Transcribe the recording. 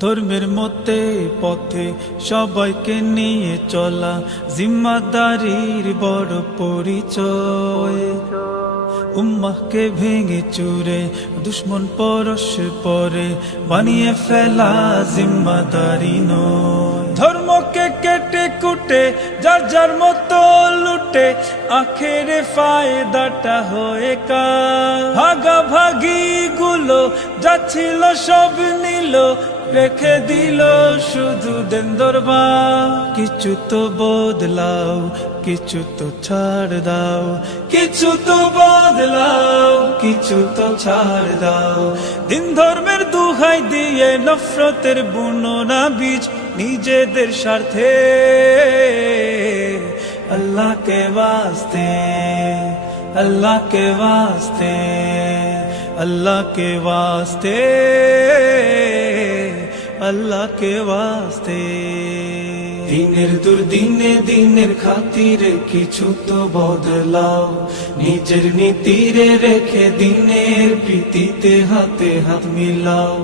ধর্মের মতে পথে সবাইকে নিয়ে চলা জিম্মাদারির বড় পরিচয়। উম্মাহকে ভেঙে চুরে দুশ্মন পরশ পরে বানিয়ে ফেলা জিম্মাদারি নয়। ধর্মকে কেটে কুটে যার যার মতো লুটে আখেরে ফায়দাটা হয়ে কার। ভাগাভাগি গুলো যাচ্ছিল সব নিল, রেখে দিল শুধু দেন দরবার। কিছু তো বদলাও, কিছু তো ছাড় দাও, কিছু তো বদলাও, কিছু তো ছাড় দাও। দিন ধর্মের দুহাই দিয়ে নফরতের বুনো না বীজ নিজেদের স্বার্থে। अल्लाह के वास्ते, अल्लाह के वास्ते, अल्लाह के वास्ते, अल्लाह के वास्ते। দিনের দুর্দিনে দিনের খাতিরে কিছু তো বদলাও, নিজের নীতিরে রেখে দিনের প্রীতিতে হাতে হাত মিলাও।